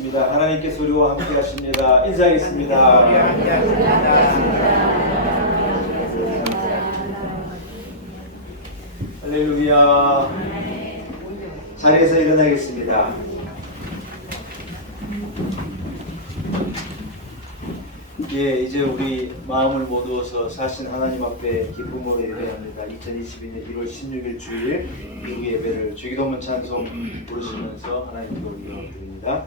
인사하겠습니다. 하나님께서 우리와 함께 하십니다. 인사하겠습니다. 할렐루야. 자리에서 일어나겠습니다. 이제 우리 마음을 모두어서 사신 하나님 앞에 기쁨으로 예배합니다. 2022년 1월 16일 주일 미국 예배를 주기도문 찬송 부르시면서 하나님께 올려드립니다.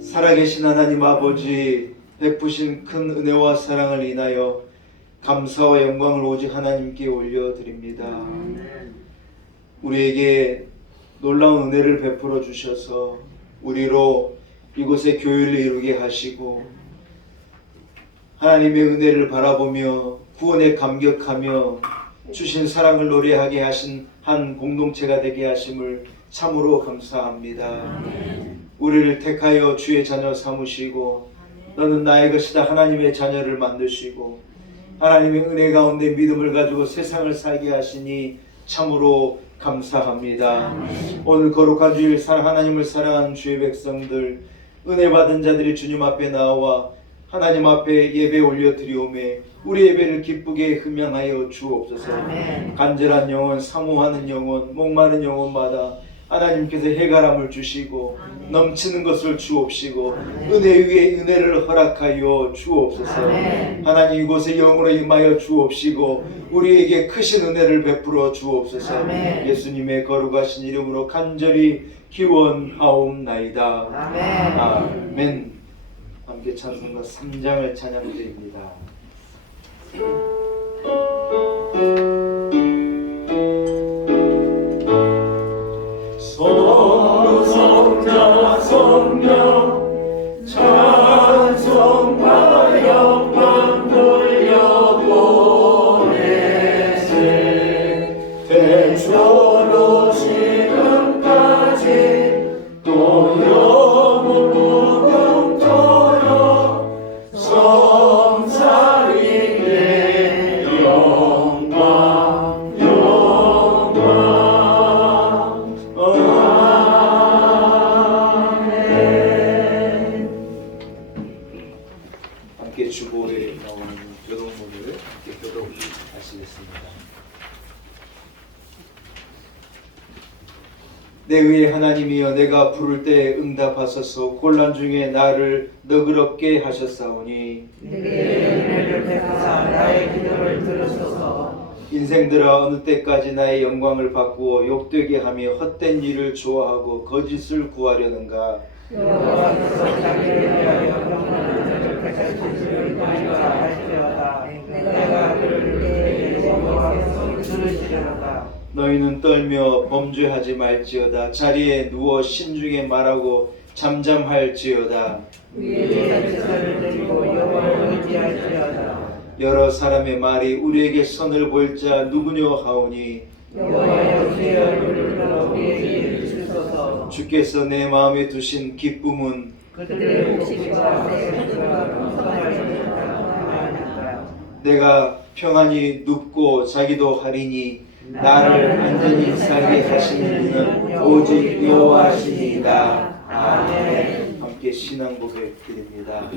살아계신 하나님 아버지, 베푸신 큰 은혜와 사랑을 인하여 감사와 영광을 오직 하나님께 올려드립니다. 우리에게 놀라운 은혜를 베풀어 주셔서 우리로 이곳에 교회를 이루게 하시고 하나님의 은혜를 바라보며 구원에 감격하며 주신 사랑을 노래하게 하신 한 공동체가 되게 하심을 참으로 감사합니다. 우리를 택하여 주의 자녀 삼으시고 너는 나의 것이다 하나님의 자녀를 만드시고 하나님의 은혜 가운데 믿음을 가지고 세상을 살게 하시니 참으로 감사합니다. 오늘 거룩한 주일 하나님을 사랑하는 주의 백성들, 은혜 받은 자들이 주님 앞에 나와 하나님 앞에 예배 올려드리오매 우리 예배를 기쁘게 흠양하여 주옵소서. 간절한 영혼, 사모하는 영혼, 목마른 영혼마다 하나님께서 해가람을 주시고 넘치는 것을 주옵시고 은혜 위에 은혜를 허락하여 주옵소서. 하나님 이곳에 영으로 임하여 주옵시고 우리에게 크신 은혜를 베풀어 주옵소서. 예수님의 거룩하신 이름으로 간절히 기원하옵나이다. 아멘. 함께 찬송가 3장을 찬양드립니다. 성자 성령 찬송과 영광 돌려보내세 대초로 지금까지 또 영원 무궁토록 성사위에 영광 영광 함께 주보에 나오는 교독문을 함께 교독하시겠습니다. 내 의의 하나님이여, 내가 부를 때 응답하소서. 곤란 중에 나를 너그럽게 하셨사오니 내게 은혜를 베푸사 나의 기도를 들으소서. 인생들아, 어느 때까지 나의 영광을 바꾸어 욕되게 하며 헛된 일을 좋아하고 거짓을 구하려는가? 여호와께서 자기를 위하여 경건을 베푸시기를 원하노라 할지어다. 내가 그를 위해 여호와께서 들으시려다. 너희는 떨며 범죄하지 말지어다. 자리에 누워 신중에 말하고 잠잠할지어다. 위에 제사를 드리고 여호와를 의지할지어다. 여러 사람의 말이 우리에게 선을 볼 자 누구뇨 하오니 여호와여 주의 얼굴을 들어 우리에게 주께서 내 마음에 두신 기쁨은 그들의 복식과 세력과 성성을 하나니까. 내가 평안히 눕고 자기도 하리니 나를 안전히 살게 하시는 이는 오직 여호와시니이다. 아멘. 함께 신앙 고백 드립니다.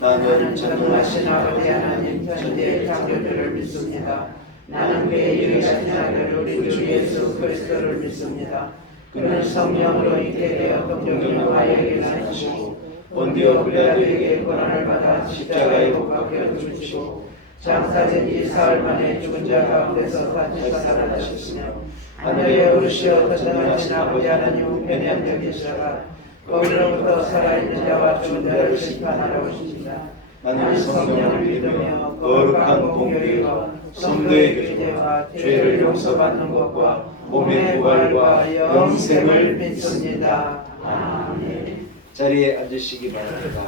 나는 전능하신 아버지 하나님 천지의 창조주를 믿습니다. 나는 그의 유일하신 아들 우리 주 예수 그리스도를 믿습니다. 그는 성령으로 잉태되어 동정녀 마리아에게 나시고 본디오 빌라도에게 고난을 받아 십자가에 못 박혀 죽으시고 장사된 지 사흘 만에 죽은 자 가운데서 다시 살아나셨으며 하늘에 오르시어 전능하신 아버지 하나님 우편에 앉아 계시다가 거기로부터 살아있는 자와 죽은 자를 심판하러 오십니다. 나는 성령을 믿으며 거룩한 공교회와 성도의 교제와 죄를 용서받는 것과 몸의 부활과 영생을 믿습니다. 아멘. 자리에 앉으시기 바랍니다.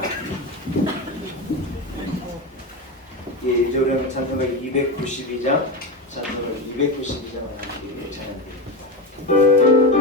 예, 이제 우리는 찬송가 292장, 찬송가 292장을 함께 찬양드립니다.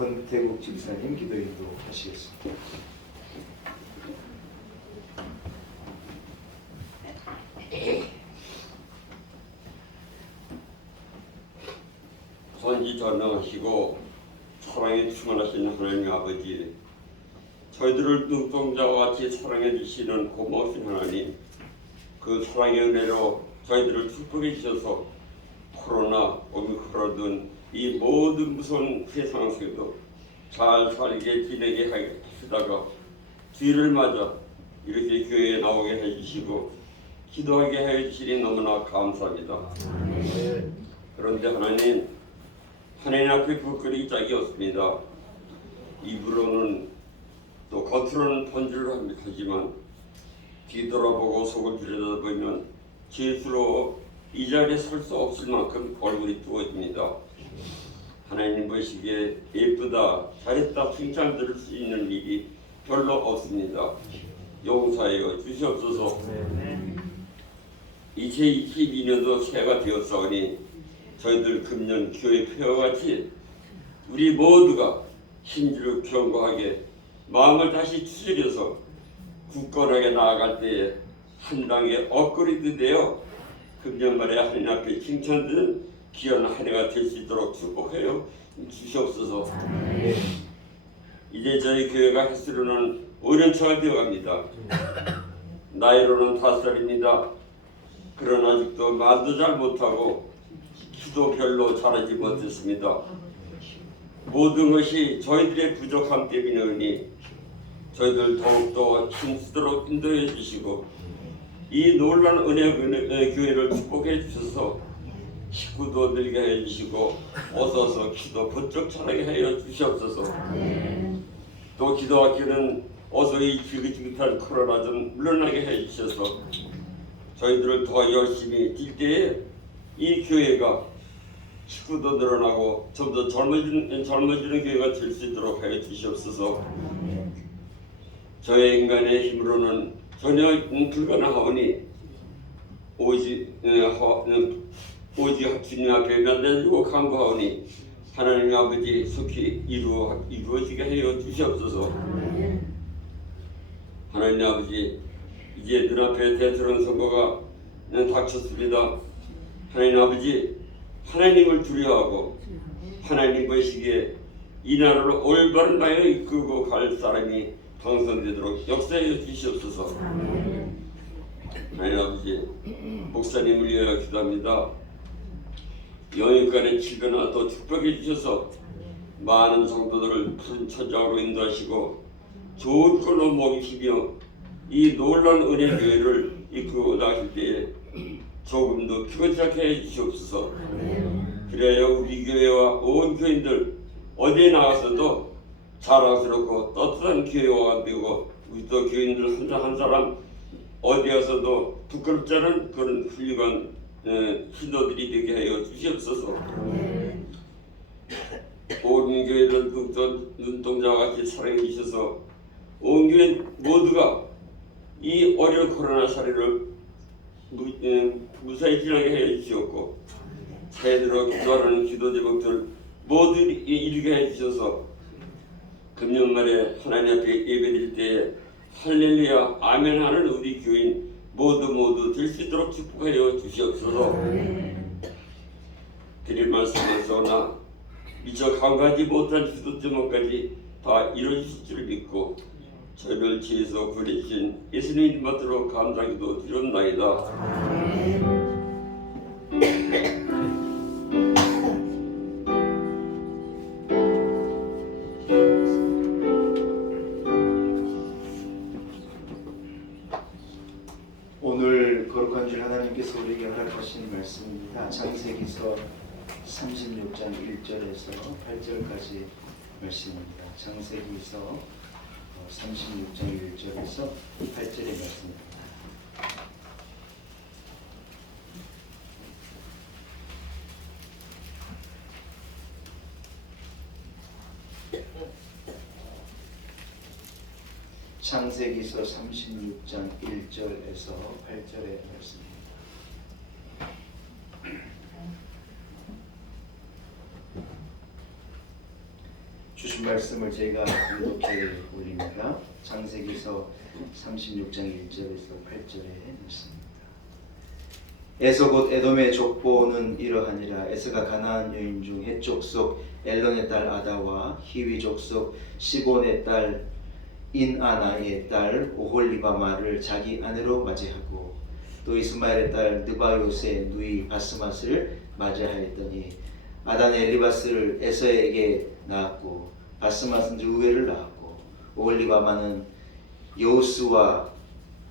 권태국 집사님 기도 인도하시겠습니다. 전지전능하시고 사랑에 충만하신 하나님 아버지, 저희들을 눈동자와 같이 사랑해 주시는 고마우신 하나님, 그 사랑의 은혜로 저희들을 축복해 주셔서 코로나, 오미크론 등 이 모든 무서운 세상 속에도 잘 살게 지내게 하시다가 뒤를 맞아 이렇게 교회에 나오게 해주시고 기도하게 해주시니 너무나 감사합니다. 그런데 하나님 앞에 부끄러기 짝이 없습니다. 입으로는 또 겉으로는 번주를 하지만 뒤돌아보고 속을 들여다보면 죄수로 이 자리에 설 수 없을 만큼 얼굴이 뜨거워집니다. 하나님 보시기에 예쁘다, 잘했다 칭찬 들을 수 있는 일이 별로 없습니다. 용서하여 주시옵소서. 2022년도 새해가 되었사오니 저희들 금년 교회 폐허와 같이 우리 모두가 힘주로 견고하게 마음을 다시 추스려서 굳건하게 나아갈 때에 한 단계 업그레이드 되어 금년 말에 하나님 앞에 칭찬드는 귀한 한 해가 될 수 있도록 축복하여 주시옵소서. 이제 저희 교회가 횟수로는 5년차가 되어갑니다. 나이로는 5살입니다. 그러나 아직도 말도 잘 못하고 기도 별로 잘하지 못했습니다. 모든 것이 저희들의 부족함 때문이오니 저희들 더욱더 힘쓰도록 인도해 주시고 이 놀라운 은혜 교회를 축복해 주셔서 식구도 늘게 해 주시고 어서서 기도 번쩍 잘하게 하여 주시옵소서. 또 기도학교는 어서 이 지긋지긋한 코로나 좀 물러나게 해 주셔서 저희들을 더 열심히 뛸 때에 이 교회가 식구도 늘어나고 좀 더 젊어지는 교회가 될 수 있도록 하여 주시옵소서. 저의 인간의 힘으로는 전혀 불가능하오니 오직 주님 앞에 면대주고 간구하오니 하나님 아버지 속히 이루어지게 하여 주시옵소서. 하나님 아버지 이제 눈앞에 대통령 선거가 닥쳤습니다. 하나님 아버지 하나님을 두려워하고 하나님 보시기에 이 나라를 올바른 방향에 이끌고 갈 사람이 당선되도록 역사해 주시옵소서. 하나님 아버지 목사님을 위하여 기도합니다. 영육간의 질병아 또 축복해 주셔서 많은 성도들을 푸른 천장으로 인도하시고 좋은 걸로 먹이시며 이 놀라운 은혜 교회를 이끌고 나가실 때에 조금 더 피곤하게 해 주시옵소서. 그래야 우리 교회와 온 교인들 어디에 나가서도 자랑스럽고 떳떳한 교회가 되고 우리 또 교인들 한 사람 어디 가서도 부끄럽지 않은 그런 훌륭한 신도들이 되게 하여 주시옵소서. 온 교회를 눈동자와 같이 사랑해 주셔서 온 교회 모두가 이 어려운 코로나 사례를 무사히 지나게 해 주시옵고 새해들어 기도하는 기도 제목들 모두 이루게 해 주셔서 금년 말에 하나님 앞에 예배드릴 때에 할렐루야 아멘 하는 우리 교인 모두 될 수 있도록 축복하여 주시옵소서. 드릴 말씀을 써나 미처 감가하지 못한 기도 제목까지 다 이루어주실 줄 믿고 저희를 지혜서 구해주신 예수님 받들어 감사기도 드렸나이다. 오늘 거룩한 줄 하나님께서 우리에게 허락하신 말씀입니다. 창세기서 36장 1절에서 8절까지 말씀입니다. 창세기서 36장 1절에서 8절의 말씀입니다. 창세기서 36장 1절에서 8절의 말씀입니다. 주신 말씀을 제가 이렇게 올립니다. 창세기서 36장 1절에서 8절의 말씀입니다. 에서 곧 에돔의 족보는 이러하니라. 에서가 가나안 여인 중 헷 족속 엘론의 딸 아다와 히위 족속 시본의 딸 인아나의 딸 오홀리바마를 자기 아내로 맞이하고 또 이스마엘의 딸 느바요스의 누이 바스맛을 맞이하였더니 아단 엘리바스를 에서에게 낳았고 바스맛은 르우엘을 낳았고 오홀리바마는 여우스와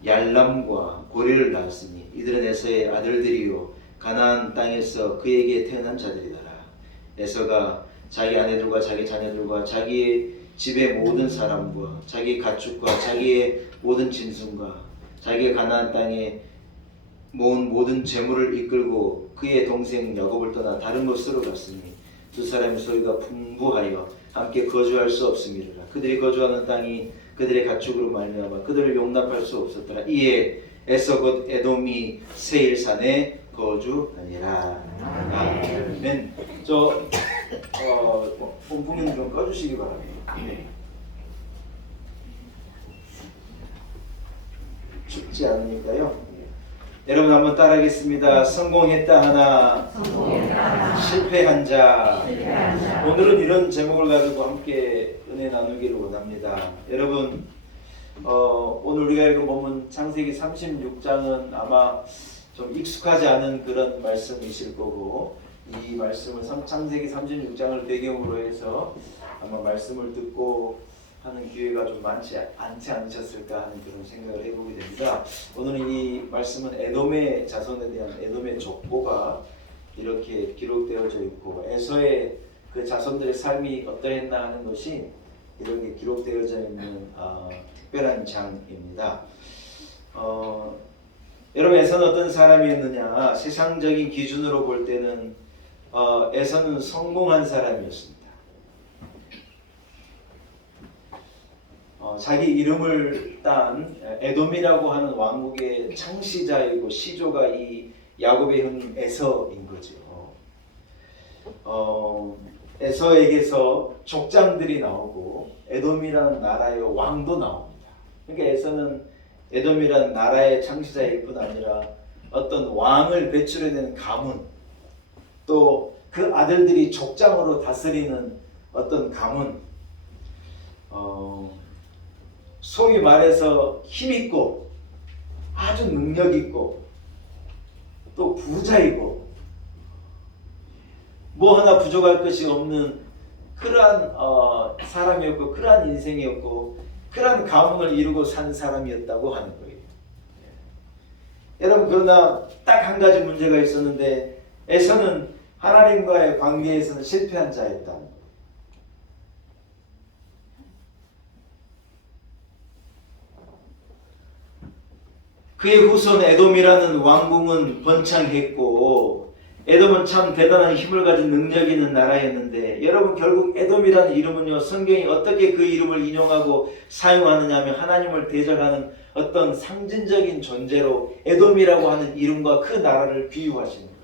얄람과 고레를 낳았으니 이들은 에서의 아들들이요 가나안 땅에서 그에게 태어난 자들이더라. 에서가 자기 아내들과 자기 자녀들과 자기의 집의 모든 사람과 자기 가축과 자기의 모든 짐승과 자기가 가나안 땅에 모은 모든 재물을 이끌고 그의 동생 야곱을 떠나 다른 곳으로 갔으니 두 사람의 소유가 풍부하여 함께 거주할 수 없음이라. 그들이 거주하는 땅이 그들의 가축으로 말미암아 그들을 용납할 수 없었더라. 이에 에서 곧 에돔이 세일산에 거주하니라. 아멘. 본풍님 좀 꺼주시기 바랍니다. 네. 춥지 않으니까요. 여러분 한번 따라하겠습니다. 성공했다 하나, 실패한 자. 오늘은 이런 제목을 가지고 함께 은혜 나누기를 원합니다. 여러분 오늘 우리가 읽은 본문 창세기 36장은 아마 좀 익숙하지 않은 그런 말씀이실 거고, 이 말씀을 창세기 36장을 배경으로 해서 아마 말씀을 듣고 하는 기회가 좀 많지 않으셨을까 하는 그런 생각을 해보게 됩니다. 오늘은 이 말씀은 에돔의 자손에 대한 에돔의 족보가 이렇게 기록되어져 있고, 에서의 그 자손들의 삶이 어떠했나 하는 것이 이렇게 기록되어져 있는 특별한 장입니다. 여러분, 에서는 어떤 사람이었느냐? 세상적인 기준으로 볼 때는 에서는 성공한 사람이었습니다. 자기 이름을 딴 에돔이라고 하는 왕국의 창시자이고 시조가 이 야곱의 형님 에서인 거죠. 에서에게서 족장들이 나오고 에돔이라는 나라의 왕도 나옵니다. 그러니까 에서는 에돔이라는 나라의 창시자일 뿐 아니라 어떤 왕을 배출해내는 가문, 또 그 아들들이 족장으로 다스리는 어떤 가문, 소위 말해서 힘있고 아주 능력있고 또 부자이고 뭐 하나 부족할 것이 없는 그러한 사람이었고, 그러한 인생이었고, 그러한 가문을 이루고 산 사람이었다고 하는 거예요. 여러분, 그러나 딱 한 가지 문제가 있었는데, 에서는 하나님과의 관계에서는 실패한 자였다. 그의 후손 에돔이라는 왕궁은 번창했고, 에돔은 참 대단한 힘을 가진 능력 있는 나라였는데, 여러분, 결국 에돔이라는 이름은요, 성경이 어떻게 그 이름을 인용하고 사용하느냐 하면 하나님을 대적하는 어떤 상징적인 존재로 에돔이라고 하는 이름과 그 나라를 비유하시는 거예요.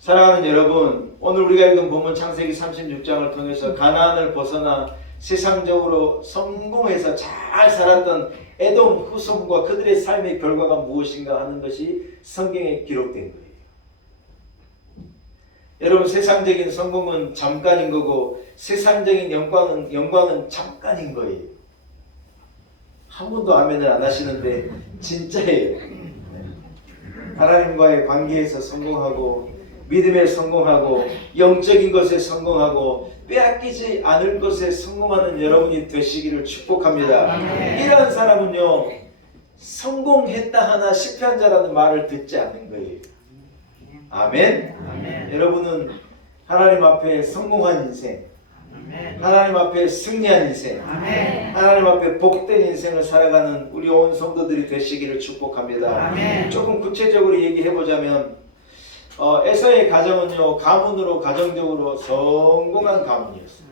사랑하는 여러분, 오늘 우리가 읽은 본문 창세기 36장을 통해서 가나안을 벗어나 세상적으로 성공해서 잘 살았던 에돔 후손과 그들의 삶의 결과가 무엇인가 하는 것이 성경에 기록된 거예요. 여러분, 세상적인 성공은 잠깐인 거고 세상적인 영광은 잠깐인 거예요. 한 번도 아멘을 안 하시는데 진짜예요. 하나님과의 관계에서 성공하고, 믿음에 성공하고, 영적인 것에 성공하고, 빼앗기지 않을 것에 성공하는 여러분이 되시기를 축복합니다. 이러한 사람은요, 성공했다 하나 실패한 자라는 말을 듣지 않는 거예요. 아멘. 여러분은 하나님 앞에 성공한 인생, 하나님 앞에 승리한 인생, 하나님 앞에 복된 인생을 살아가는 우리 온 성도들이 되시기를 축복합니다. 조금 구체적으로 얘기해보자면, 에서의 가정은요, 가문으로 가정적으로 성공한 가문이었어요.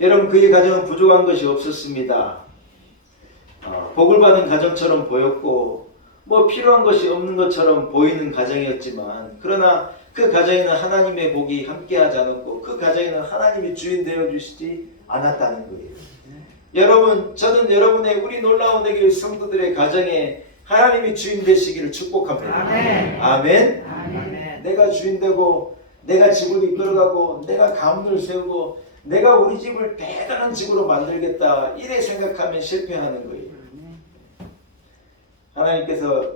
여러분, 그의 가정은 부족한 것이 없었습니다. 복을 받은 가정처럼 보였고, 뭐 필요한 것이 없는 것처럼 보이는 가정이었지만, 그러나 그 가정에는 하나님의 복이 함께하지 않았고, 그 가정에는 하나님이 주인 되어주시지 않았다는 거예요. 여러분, 저는 여러분의 우리 놀라운 교회 성도들의 가정에 하나님이 주인 되시기를 축복합니다. 아멘. 아멘. 내가 주인 되고, 내가 집을 이끌어가고, 내가 가문을 세우고, 내가 우리 집을 대단한 집으로 만들겠다, 이래 생각하면 실패하는 거예요. 하나님께서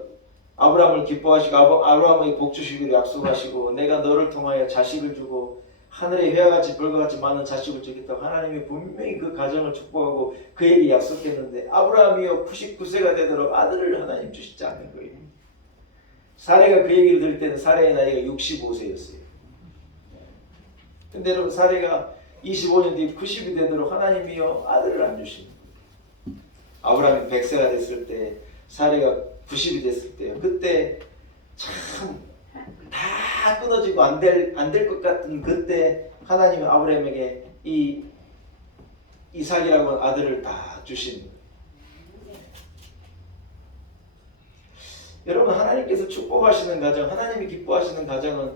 아브라함을 기뻐하시고 아브라함에게 복 주시기를 약속하시고, 내가 너를 통하여 자식을 주고 하늘의 회와같이 별과같이 많은 자식을 주겠다고 하나님이 분명히 그 가정을 축복하고 그에게 약속했는데, 아브라함이요 99세가 되도록 아들을 하나님 주시지 않는 거예요. 사레가 그 얘기를 들을 때는 사레의 나이가 65세였어요. 근데 여러분, 사레가 25년 뒤 90이 되도록 하나님이요 아들을 안 주신 거예요. 아브라함이 100세가 됐을 때, 사레가 90이 됐을 때요, 그때 참 다 다 끊어지고 안 될 것 같은 그때 하나님은 아브라함에게 이 이삭이라고 하는 아들을 다 주신 거예요. 여러분, 하나님께서 축복하시는 가정, 하나님이 기뻐하시는 가정은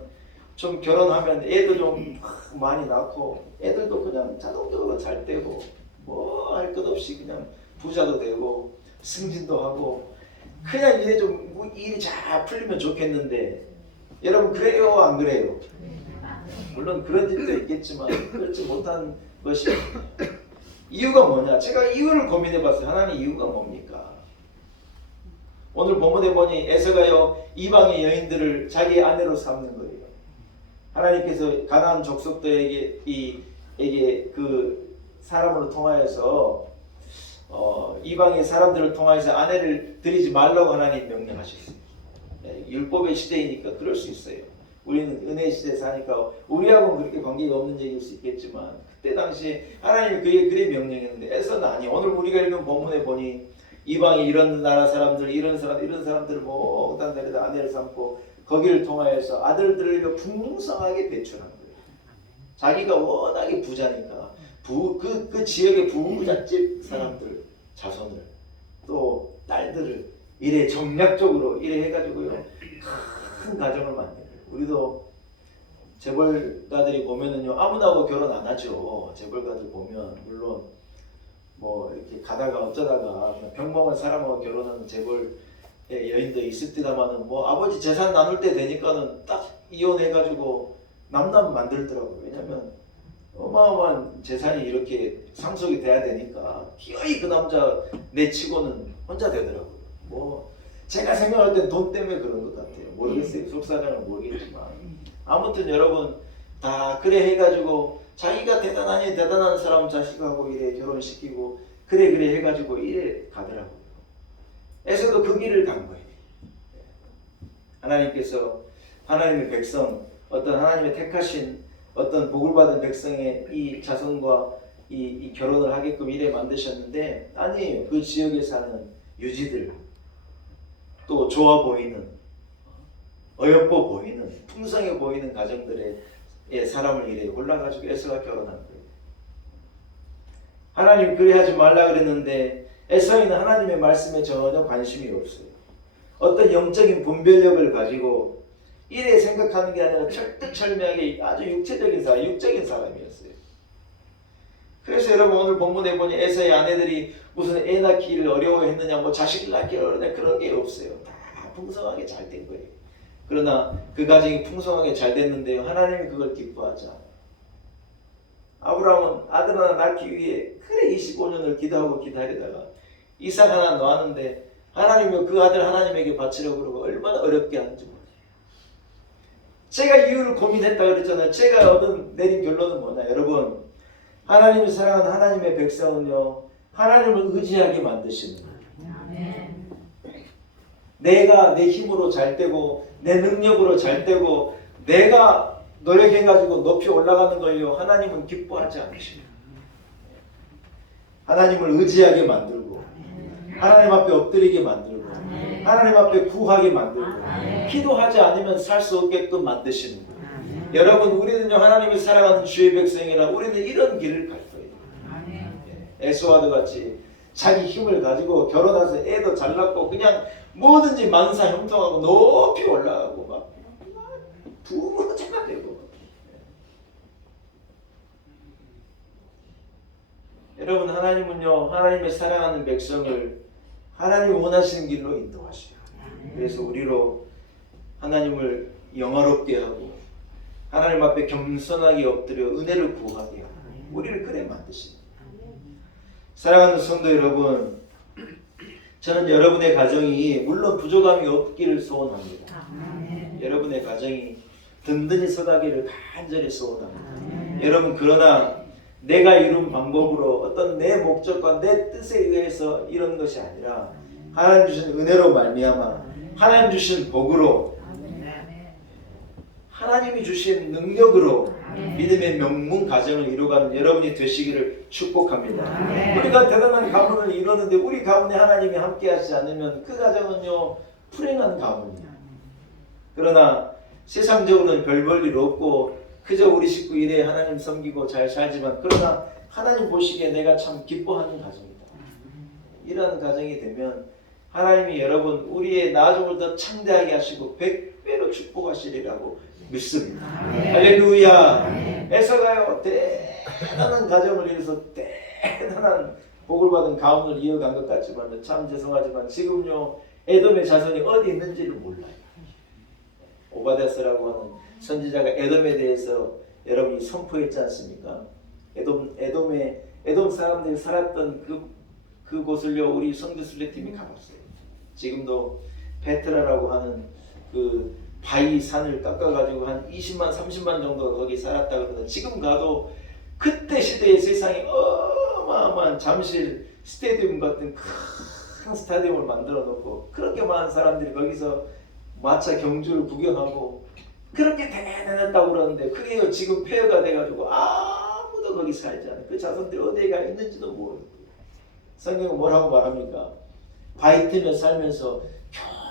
좀 결혼하면 애도 좀 많이 낳고 애들도 그냥 자동적으로 잘 되고 뭐 할 것 없이 그냥 부자도 되고 승진도 하고 그냥 이래 좀 일이 잘 풀리면 좋겠는데, 여러분 그래요 안 그래요? 물론 그런 일도 있겠지만 그렇지 못한 것이 이유가 뭐냐? 제가 이유를 고민해 봤어요. 하나님 이유가 뭡니까? 오늘 본문에 보니 에서가요 이방의 여인들을 자기의 아내로 삼는 거예요. 하나님께서 가나안 족속들에게 그 사람으로 통하여서 이방의 사람들을 통하여서 아내를 드리지 말라고 하나님 명령하셨어요. 율법의 시대이니까 그럴 수 있어요. 우리는 은혜의 시대에 사니까 우리하고는 그렇게 관계가 없는 얘기일 수 있겠지만 그때 당시에 하나님이 그래 명령했는데 에서는 아니. 오늘 우리가 읽은 본문에 보니 이방의 이런 나라 사람들 이런 사람들을 모두 데려다 아내를 삼고 거기를 통하여서 아들들을 풍성하게 배출한 거예요. 자기가 워낙에 부자니까 그 지역의 부잣집 사람들 자손을 또 딸들을 이래 정략적으로 이래 해가지고요 큰 가정을 만들어요. 우리도 재벌가들이 보면은요 아무나하고 결혼 안 하죠. 재벌가들 보면 물론 뭐 이렇게 가다가 어쩌다가 그냥 평범한 사람하고 결혼하는 재벌 여인도 있을 때다마는 뭐 아버지 재산 나눌 때 되니까는 딱 이혼해가지고 남남 만들더라고요. 왜냐면 어마어마한 재산이 이렇게 상속이 돼야 되니까 기어이 그 남자 내치고는 혼자 되더라고요. 뭐 제가 생각할 땐 돈 때문에 그런 것 같아요. 모르겠어요. 속사정은 모르겠지만 아무튼 여러분 다 그래 해가지고 자기가 대단한 사람 자식하고 이래 결혼시키고 그래 해가지고 이래 가더라고요. 에서도 그 길을 간 거예요. 하나님께서 하나님의 백성, 어떤 하나님의 택하신 어떤 복을 받은 백성의 이 자손과 이 결혼을 하게끔 이래 만드셨는데 아니에요. 그 지역에 사는 유지들, 또 좋아 보이는, 어여뻐 보이는, 풍성해 보이는 가정들의 사람을 이래 골라가지고 에서가 결혼한 거예요. 하나님 그래 하지 말라 그랬는데 에서이는 하나님의 말씀에 전혀 관심이 없어요. 어떤 영적인 분별력을 가지고 이래 생각하는 게 아니라 철두철미하게 아주 육체적인 사람, 육적인 사람이었어요. 그래서 여러분 오늘 본문에 보니 에서의 아내들이 무슨 애 낳기를 어려워했느냐, 뭐 자식을 낳기를 어려워했느냐 그런 게 없어요. 다 풍성하게 잘 된 거예요. 그러나 그 가정이 풍성하게 잘 됐는데요. 하나님이 그걸 기뻐하지 않아요. 아브라함은 아들 하나 낳기 위해 그래 25년을 기도하고 기다리다가 이삭 하나 낳았는데 하나님이 그 아들 하나님에게 바치려고 그러고 얼마나 어렵게 하는지 몰라요. 제가 이유를 고민했다 그랬잖아요. 제가 내린 결론은 뭐냐. 여러분 하나님을 사랑하는 하나님의 백성은요 하나님을 의지하게 만드시는 거예요. 내가 내 힘으로 잘 되고 내 능력으로 잘 되고 내가 노력해가지고 높이 올라가는 걸요 하나님은 기뻐하지 않으십니다. 하나님을 의지하게 만들고 하나님 앞에 엎드리게 만들고 하나님 앞에 구하게 만들고 기도하지 않으면 살 수 없게끔 만드시는 거예요. 여러분 우리는요 하나님을 사랑하는 주의 백성이라 우리는 이런 길을 갈 거예요. 에스와도 같이 자기 힘을 가지고 결혼해서 애도 잘 낳고 그냥 뭐든지 만사 형통하고 높이 올라가고 막 부자가 되고. 여러분 하나님은요 하나님의 사랑하는 백성을 하나님이 원하시는 길로 인도하셔요. 그래서 우리로 하나님을 영화롭게 하고 하나님 앞에 겸손하게 엎드려 은혜를 구하게 하고 우리를 그래 만드십니다. 사랑하는 성도 여러분, 저는 여러분의 가정이 물론 부족함이 없기를 소원합니다. 여러분의 가정이 든든히 서가기를 간절히 소원합니다. 여러분 그러나 내가 이룬 방법으로 어떤 내 목적과 내 뜻에 의해서 이런 것이 아니라 하나님 주신 은혜로 말미암아 하나님 주신 복으로 하나님이 주신 능력으로 믿음의 명문 가정을 이루어가는 여러분이 되시기를 축복합니다. 우리가 대단한 가문을 이루었는데 우리 가문에 하나님이 함께 하시지 않으면 그 가정은요 불행한 가문이에요. 그러나 세상적으로는 별 볼 일 없고 그저 우리 식구 일에 하나님 섬기고 잘 살지만 그러나 하나님 보시기에 내가 참 기뻐하는 가정이다. 이런 가정이 되면 하나님이 여러분 우리의 나중을 더 창대하게 하시고 100배로 축복하시리라고 믿습니다. 할렐루야. 에서가요 대단한 가정을 이루어서 대단한 복을 받은 가문을 이어간 것 같지만 참 죄송하지만 지금요 에돔의 자손이 어디 있는지를 몰라요. 오바댜서라고 하는 선지자가 에돔에 대해서 여러분이 선포했지 않습니까? 에돔 사람들이 살았던 그곳을요 우리 선교순례팀이 가봤어요. 지금도 베트라라고 하는 그 바위 산을 깎아가지고 한 20만 30만 정도가 거기 살았다 그러는데 지금 가도 그때 시대의 세상에 어마어마한 잠실 스테디움 같은 큰 스타디움을 만들어 놓고 그렇게 많은 사람들이 거기서 마차 경주를 구경하고 그렇게 대단했다고 그러는데 그게 지금 폐허가 돼가지고 아무도 거기 살지 않아요. 그 자손들이 어디에 가 있는지도 모르고 성경은 뭐라고 말합니까? 바위 틈에 살면서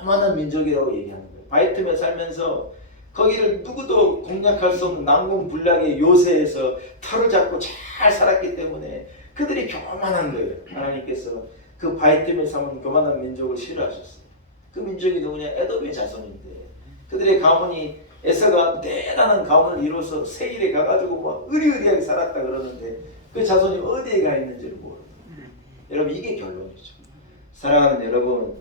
교만한 민족이라고 얘기하는 거예요. 바위 틈에 살면서 거기를 누구도 공략할 수 없는 난공불락의 요새에서 털을 잡고 잘 살았기 때문에 그들이 교만한 거예요. 하나님께서 그 바위 틈에 사는 교만한 민족을 싫어하셨어요. 그 민족이 누구냐? 에돔의 자손인데 그들의 가문이 에서가 대단한 가문을 이루어서 세일에 가가지고 막 의리의리하게 살았다 그러는데 그 자손이 어디에 가 있는지를 모르고 여러분 이게 결론이죠. 사랑하는 여러분,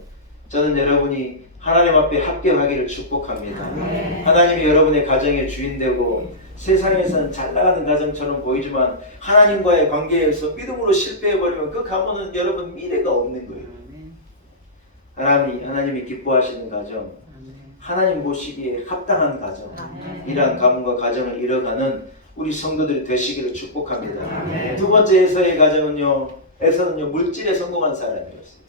저는 여러분이 하나님 앞에 합격하기를 축복합니다. 하나님이 여러분의 가정의 주인 되고 세상에서는 잘 나가는 가정처럼 보이지만 하나님과의 관계에서 믿음으로 실패해버리면 그 가문은 여러분 미래가 없는 거예요. 하나님이 기뻐하시는 가정, 하나님 보시기에 합당한 가정, 이러한 가문과 가정을 이뤄가는 우리 성도들이 되시기를 축복합니다. 두 번째 에서의 가정은요, 에서는요 물질에 성공한 사람이었어요.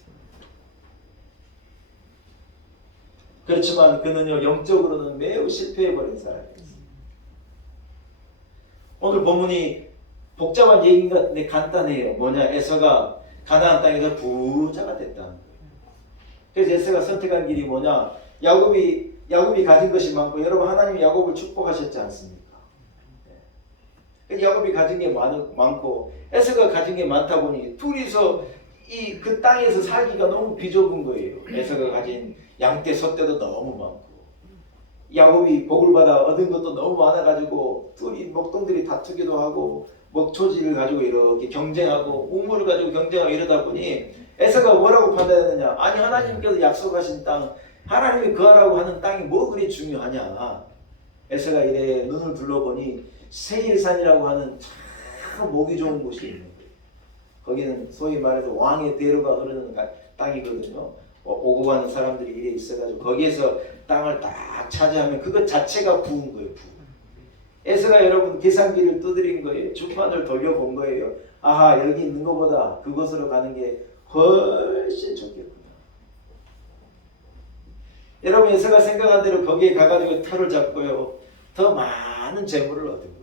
그렇지만 그는요 영적으로는 매우 실패해버린 사람이었어요. 오늘 본문이 복잡한 얘기인 것 같은데 간단해요. 뭐냐, 에서가 가나안 땅에서 부자가 됐다는 거예요. 그래서 에서가 선택한 길이 뭐냐, 야곱이 가진 것이 많고 여러분 하나님이 야곱을 축복하셨지 않습니까? 야곱이 가진 게 많고 에서가 가진 게 많다 보니 둘이서 그 땅에서 살기가 너무 비좁은 거예요. 에서가 가진 양떼 소떼도 너무 많고 야곱이 복을 받아 얻은 것도 너무 많아가지고 둘이 목동들이 다투기도 하고 목초지를 가지고 이렇게 경쟁하고 우물을 가지고 경쟁하고 이러다 보니 에서가 뭐라고 판단했느냐, 아니 하나님께서 약속하신 땅, 하나님이 거하라고 하는 땅이 뭐 그리 중요하냐. 에서가 이래 눈을 둘러보니 세일산이라고 하는 참 목이 좋은 곳이 있는 거예요. 거기는 소위 말해서 왕의 대로가 흐르는 땅이거든요. 오고 가는 사람들이 이래 있어가지고 거기에서 땅을 딱 차지하면 그것 자체가 부은 거예요. 부. 에서가 여러분 계산기를 두드린 거예요. 주판을 돌려본 거예요. 아하, 여기 있는 것보다 그곳으로 가는 게 훨씬 좋겠구나. 여러분 에서가 생각한 대로 거기에 가가지고 털을 잡고요, 더 많은 재물을 얻은 거예요.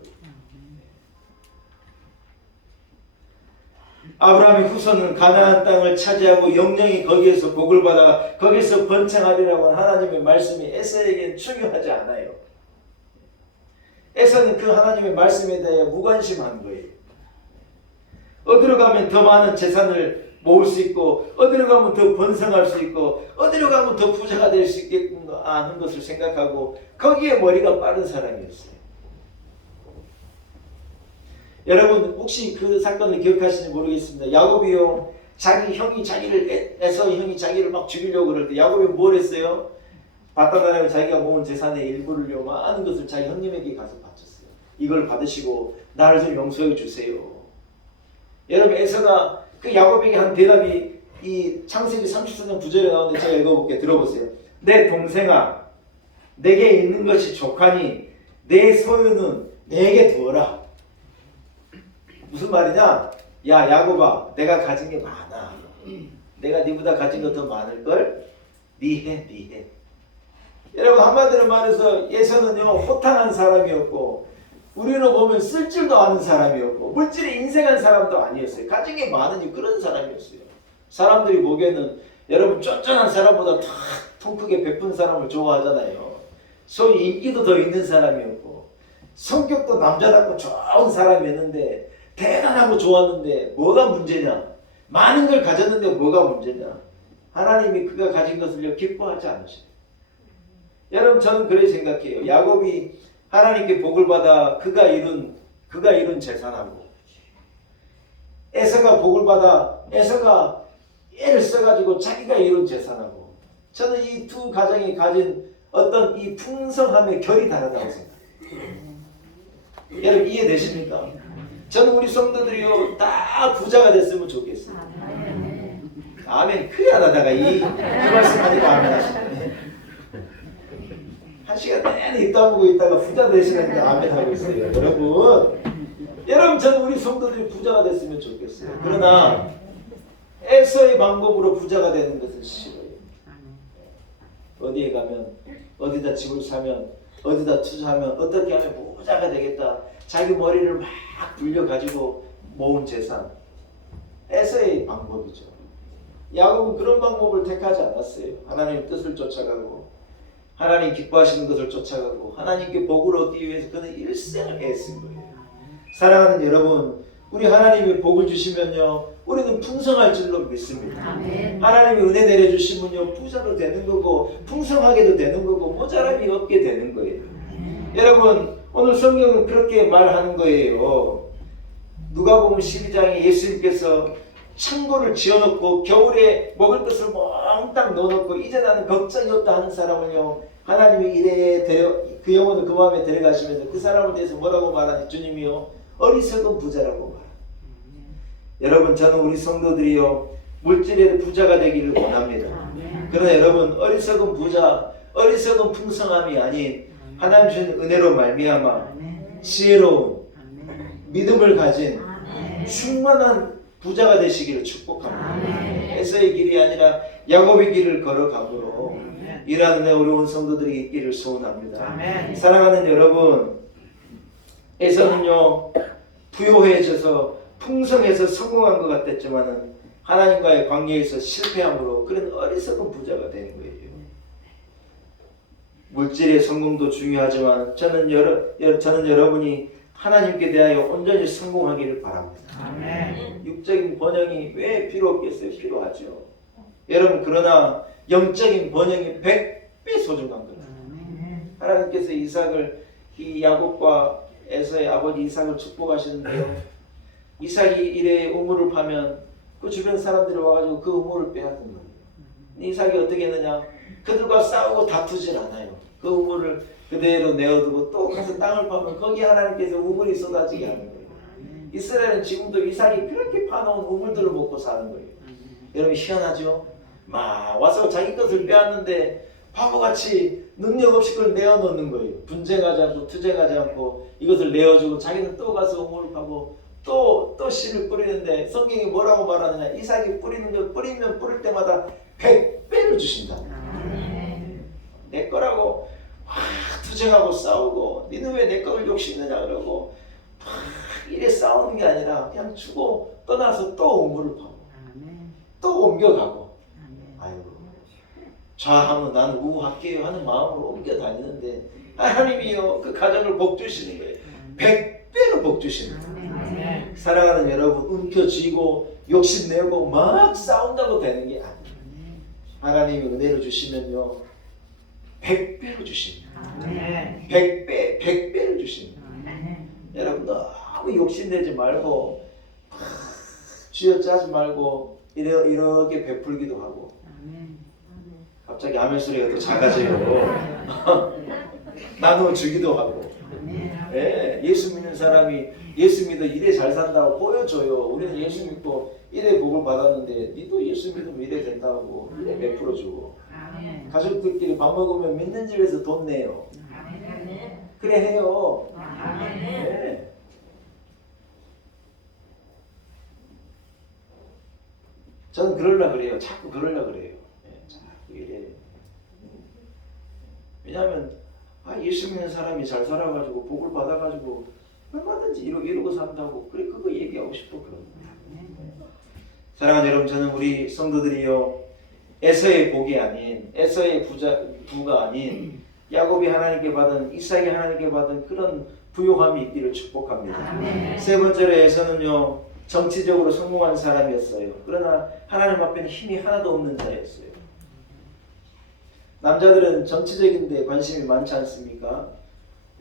아브라함의 후손은 가나안 땅을 차지하고 영영이 거기에서 복을 받아 거기서 번창하리라고 하는 하나님의 말씀이 에서에겐 중요하지 않아요. 에서는 그 하나님의 말씀에 대해 무관심한 거예요. 어디로 가면 더 많은 재산을 모을 수 있고 어디로 가면 더 번성할 수 있고 어디로 가면 더 부자가 될 수 있겠구나 하는 것을 생각하고 거기에 머리가 빠른 사람이었어요. 여러분 혹시 그 사건을 기억하시는지 모르겠습니다. 야곱이요, 에서 형이 자기를 막 죽이려고 그럴 때 야곱이 뭘 했어요? 바다나라에 자기가 모은 재산의 일부를요, 많은 것을 자기 형님에게 가서 바쳤어요. 이걸 받으시고 나를 좀 용서해 주세요. 여러분 에서가 그 야곱에게 한 대답이 이 창세기 34장 9절에 나오는데 제가 읽어볼게요. 들어보세요. 내 동생아, 내게 있는 것이 족하니 내 소유는 내게 두어라. 무슨 말이냐? 야 야곱아, 내가 가진 게 많아. 내가 네보다 가진 거 더 많을걸? 네. 여러분 한마디로 말해서 에서는요 호탕한 사람이었고 우리는 보면 쓸 줄도 아는 사람이었고 물질에 인색한 사람도 아니었어요. 가진 게 많으니 그런 사람이었어요. 사람들이 보기에는 여러분 쫀쫀한 사람보다 통 크게 베푼 사람을 좋아하잖아요. 소위 인기도 더 있는 사람이었고 성격도 남자답고 좋은 사람이었는데 대단하고 좋았는데 뭐가 문제냐? 많은 걸 가졌는데 뭐가 문제냐? 하나님이 그가 가진 것을 기뻐하지 않으셔요. 여러분 저는 그렇게 생각해요. 야곱이 하나님께 복을 받아 그가 이룬 재산하고 에서가 복을 받아 에서가 애를 써가지고 자기가 이룬 재산하고 저는 이 두 가정이 가진 어떤 이 풍성함의 결이 다르다고 생각해요. 여러분 이해되십니까? 저는 우리 성도들이요 다 부자가 됐으면 좋겠어요. 아멘. 그래 안 하다가 이 말씀 하니까 아멘 하시네. 한 시간 내내 입 다물고 있다가 부자 되시는데 아멘 하고 있어요. 여러분 저는 우리 성도들이 부자가 됐으면 좋겠어요. 그러나 에서의 방법으로 부자가 되는 것은 싫어요. 어디에 가면 어디다 집을 사면 어디다 투자하면 어떻게 하면 부자가 되겠다. 자기 머리를 막 굴려가지고 모은 재산. 에서의 방법이죠. 야곱은 그런 방법을 택하지 않았어요. 하나님의 뜻을 쫓아가고 하나님 기뻐하시는 것을 쫓아가고 하나님께 복을 얻기 위해서 그는 일생을 애쓴 거예요. 사랑하는 여러분, 우리 하나님이 복을 주시면요 우리는 풍성할 줄로 믿습니다. 하나님이 은혜 내려주시면요 부자도 되는 거고 풍성하게도 되는 거고 모자람이 없게 되는 거예요. 여러분 오늘 성경은 그렇게 말하는 거예요. 누가복음 12장에 예수님께서 창고를 지어놓고 겨울에 먹을 것을 몽땅 넣어놓고 이제 나는 걱정이 없다 하는 사람을요 하나님이 이래 그 영혼을 그 마음에 데려가시면서 그 사람을 대해서 뭐라고 말하니 주님이요 어리석은 부자라고 말합니다. 여러분 저는 우리 성도들이요 물질의 부자가 되기를 원합니다. 그러나 여러분 어리석은 부자 어리석은 풍성함이 아닌 하나님 주신 은혜로 말미암아 지혜로운 믿음을 가진 충만한 부자가 되시기를 축복합니다. 에서의 길이 아니라 야곱의 길을 걸어가므로 이라는 우리 온 성도들이 있기를 소원합니다. 사랑하는 여러분, 에서는요 부요해져서 풍성해서 성공한 것 같았지만은 하나님과의 관계에서 실패함으로 그런 어리석은 부자가 되는 거예요. 물질의 성공도 중요하지만 저는 여러분이 하나님께 대하여 온전히 성공하기를 바랍니다. 육적인 번영이 왜 필요 없겠어요? 필요하죠. 여러분 그러나 영적인 번영이 100배 소중한 거예요. 하나님께서 이 야곱과 에서의 아버지 이삭을 축복하시는데요. 이삭이 이래 우물을 파면 그 주변 사람들이 와가지고 그 우물을 빼앗는 거예요. 이삭이 어떻게 했느냐? 그들과 싸우고 다투질 않아요. 그 우물을 그대로 내어두고 또 가서 땅을 파면 거기 하나님께서 우물이 쏟아지게 하는 거예요. 이스라엘은 지금도 이삭이 그렇게 파놓은 우물들을 먹고 사는 거예요. 여러분 희한하죠? 막 와서 자기 것을 빼앗는데 바보같이 능력 없이 그걸 내어놓는 거예요. 분쟁하지 않고 투쟁하지 않고 이것을 내어주고 자기는 또 가서 우물을 파고 또 씨를 뿌리는데 성경이 뭐라고 말하느냐? 이삭이 뿌리는 걸 뿌리면 뿌릴 때마다 100배를 주신다. 내 거라고 투쟁하고 싸우고 니는 왜 내 거를 욕심내냐 그러고 이래 싸우는 게 아니라 그냥 주고 떠나서 또 우물을 파고 또 옮겨가고 아이고 좌하면 나는 우할게요 하는 마음으로 옮겨 다니는데 하나님이요 그 가정을 복 주시는 거예요. 100배로 복 주십니다. 사랑하는 여러분 움켜쥐고 욕심내고 막 싸운다고 되는 게 아니에요. 하나님이 은혜를 주시면요 100배로 주십니다. 100배를 주십니다. 여러분 너무 욕심내지 말고 쥐어짜지 말고 이렇게 베풀기도 하고 갑자기 아멘 소리가 또 작아져요. 나눠 주기도 하고 예수 믿는 사람이 예수 믿어 이래 잘 산다고 보여줘요. 우리는 예수 믿고 이래 복을 받았는데 니도 예수 믿으면 이래 된다고 이래 베풀어주고 가족들끼리 밥 먹으면 믿는 집에서 돈 내요. 그래 해요. 네. 저는 그러려 그래요. 자꾸 그러려 그래요. 자꾸 이래. 왜냐하면 예수 믿는 사람이 잘 살아가지고 복을 받아가지고 얼마든지 이러고 산다고 그래 그거 얘기하고 싶어 그런 거예요. 사랑하는 여러분 저는 우리 성도들이요 에서의 복이 아닌 에서의 부가 아닌 야곱이 하나님께 받은, 이삭이 하나님께 받은 그런 부요함이 있기를 축복합니다. 세 번째로 에서는요, 정치적으로 성공한 사람이었어요. 그러나 하나님 앞에는 힘이 하나도 없는 자였어요. 남자들은 정치적인 데 관심이 많지 않습니까?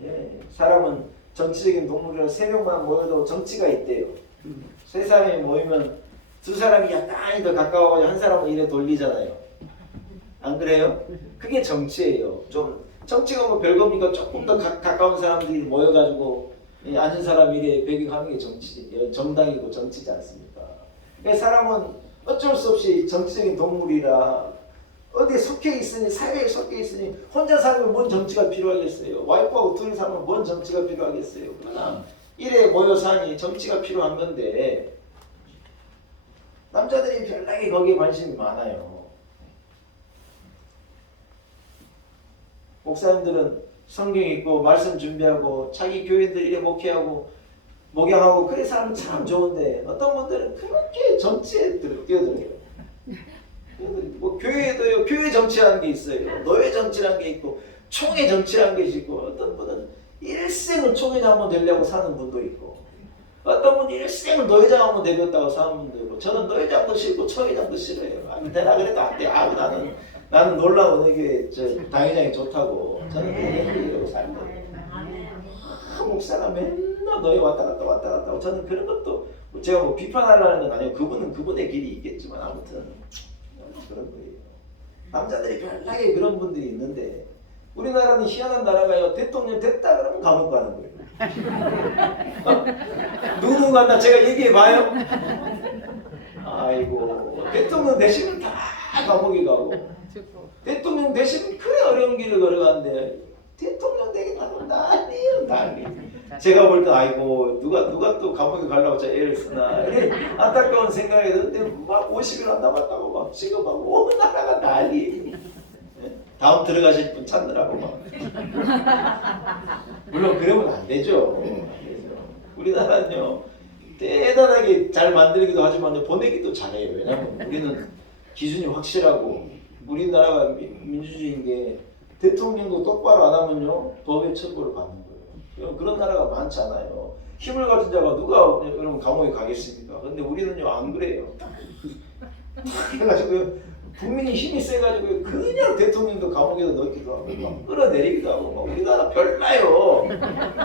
예, 사람은 정치적인 동물이라 3명만 모여도 정치가 있대요. 3사람이 모이면 2사람이 약간 더 가까워가지고 한 사람은 이래 돌리잖아요. 안 그래요? 그게 정치예요. 좀 정치가 뭐 별겁니까? 조금 더 가까운 사람들이 모여가지고 앉은 사람 이래 배경하는 게 정치, 정당이고 정치지 않습니까? 그러니까 사람은 어쩔 수 없이 정치적인 동물이라 어디에 속해 있으니, 사회에 속해 있으니 혼자 살면 뭔 정치가 필요하겠어요. 와이프하고 둘이 살면 뭔 정치가 필요하겠어요. 그러나 이래 모여 사니 정치가 필요한 건데 남자들이 별나게 거기에 관심이 많아요. 목사님들은 성경 읽고 말씀 준비하고 자기 교인들 이래 목회하고 목양하고 그래서 하면 참 좋은데 어떤 분들은 그렇게 정치에 뛰어들어요. 뭐 교회에도요, 교회 정치라는 게 있어요. 노예 정치라는 게 있고 총회 정치라는 게 있고 어떤 분은 일생을 총회장 한번 되려고 사는 분도 있고 어떤 분은 일생을 노회장 한번 되겠다고 사는 분도 있고 저는 노회장도 싫고 총회장도 싫어요. 아니 내가 그래도 안 돼. 나는 놀라운 이게 당회장이 좋다고 저는 그러려고 살 거예요. 목사가 맨날 노예 왔다 갔다 하고 저는 그런 것도 제가 뭐 비판하려는 건 아니에요. 그분은 그분의 길이 있겠지만 아무튼 그런 거예요. 남자들이 별나게 그런 분들이 있는데 우리나라는 희한한 나라가요. 대통령 됐다 그러면 감옥 가는 거예요. 누구 간다 제가 얘기해봐요. 아이고 대통령 되시면 다 감옥에 가고 대통령 되시면 그래 어려운 길을 걸어가는데 대통령 되긴 하면 난리예요. 제가 볼 때 아이고 누가 또 감옥에 가려고 저 애를 쓰나 이래 안타까운 생각이 드는데 막 50일 안 남았다고 막 지금 막 온 나라가 난리. 다음 들어가실 분 찾느라고 막. 물론 그러면 안 되죠. 우리나라는요 대단하게 잘 만들기도 하지만 보내기도 잘해요. 왜냐면 우리는 기준이 확실하고 우리나라가 민주주의인 게 대통령도 똑바로 안 하면요 법의 처벌을 받는 거예요. 그런 나라가 많지 않아요. 힘을 가진 자가 누가 그러면 감옥에 가겠습니까? 근데 우리는요 안 그래요. 그래가지고 국민이 힘이 세가지고 그냥 대통령도 감옥에다 넣기도 하고 막 끌어내리기도 하고 막 우리나라 별나요.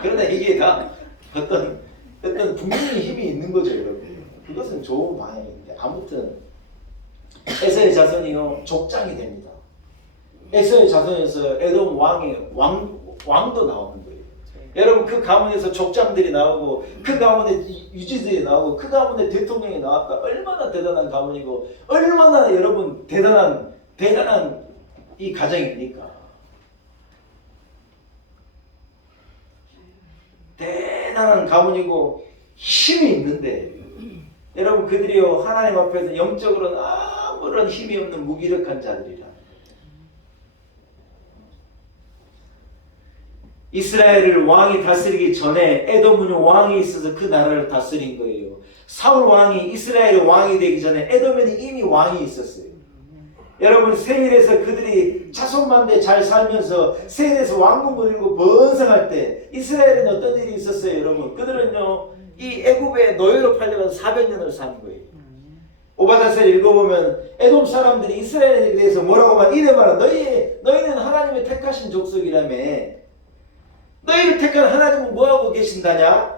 그러나 이게 다 어떤 국민의 힘이 있는 거죠, 여러분. 그것은 좋은 방향인데 아무튼 에서의 자손이요 족장이 됩니다. 에서의 자손에서 에돔 왕도 나오는 거예요. 여러분 그 가문에서 족장들이 나오고 그 가문에 유지들이 나오고 그 가문에 대통령이 나왔다. 얼마나 대단한 가문이고 얼마나 여러분 대단한 이 가정입니까? 대단한 가문이고 힘이 있는데 여러분 그들이요 하나님 앞에서 영적으로는 아무런 힘이 없는 무기력한 자들이라. 이스라엘을 왕이 다스리기 전에 에돔은 왕이 있어서 그 나라를 다스린 거예요. 사울 왕이 이스라엘의 왕이 되기 전에 에돔에는 이미 왕이 있었어요. 여러분 세일에서 그들이 자손만대 잘 살면서 세일에서 왕궁을 이루고 번성할 때 이스라엘은 어떤 일이 있었어요, 여러분? 그들은요 이 애굽의 노예로 팔려가서 400년을 산 거예요. 오바댜서를 읽어보면 에돔 사람들이 이스라엘에 대해서 뭐라고 말 이래 말하 너희는 하나님의 택하신 족속이라며. 너희를 택한 하나님은 뭐하고 계신다냐?